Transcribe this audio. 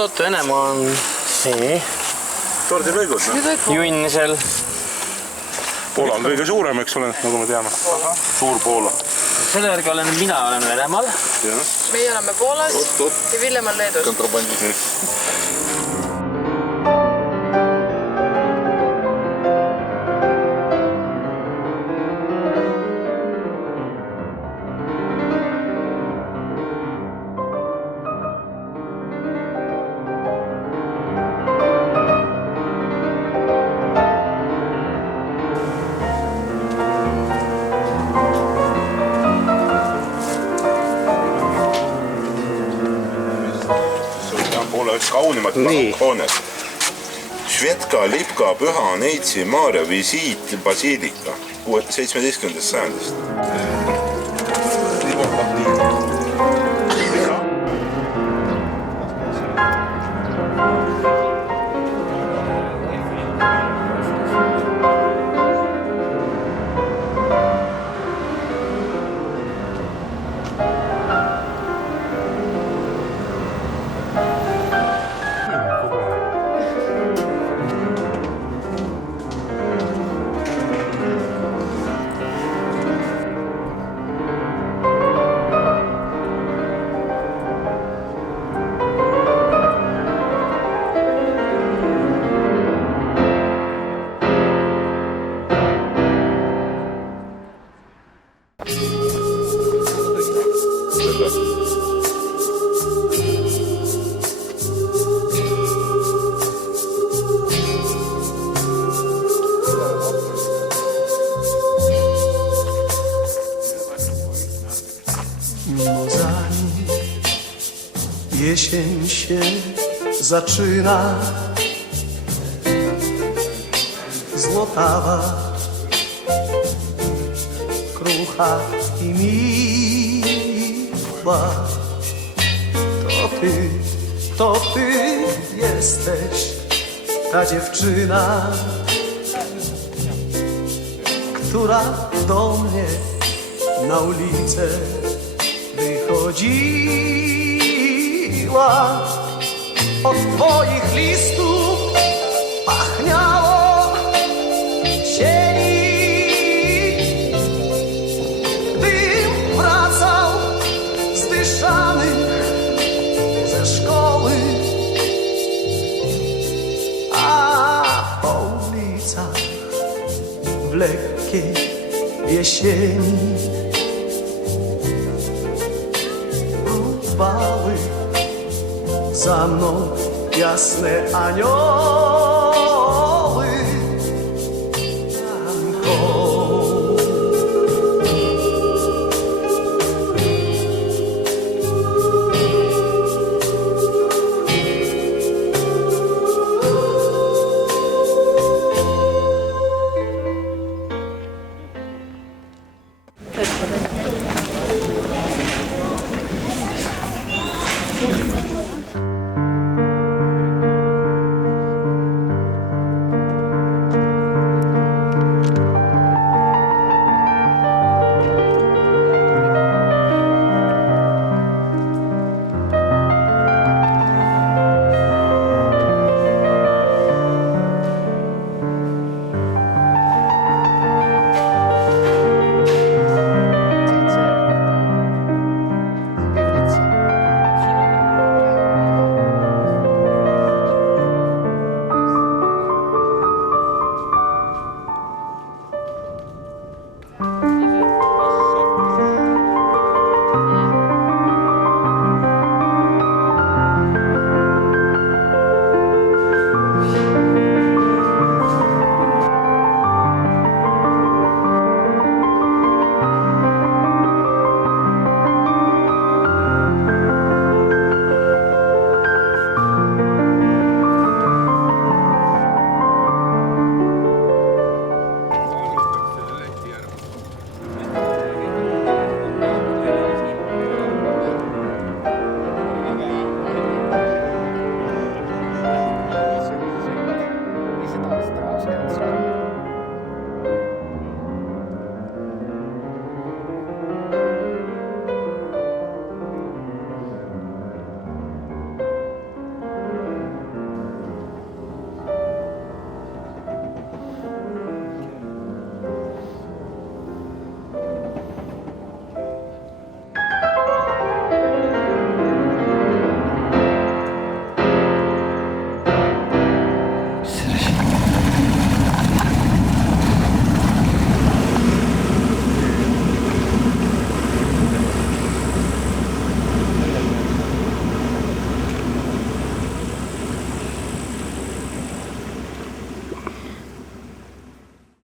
oot-oot, Venemaa on nii. tordilõigud, noh. junn seal. Poola on kõige suurem, eks ole, nagu me teame. Suur Poola. Selle järgi mina olen Venemaal. Meie oleme Poolas ja Villem on Leedus. Kontrabandis. Poola üks kaunimat hoonet. Švedka Lipka Püha Neitsi Maarja visiit basiilika 17. sajandist. Jesień się zaczyna, złotawa, krucha i miła. To ty jesteś ta dziewczyna, która do mnie na ulicę wychodziła. Od twoich listów pachniało sieni. Gdym wracał zdyszany ze szkoły, a po ulicach w lekkiej jesieni próbowały za mną jasne anioły.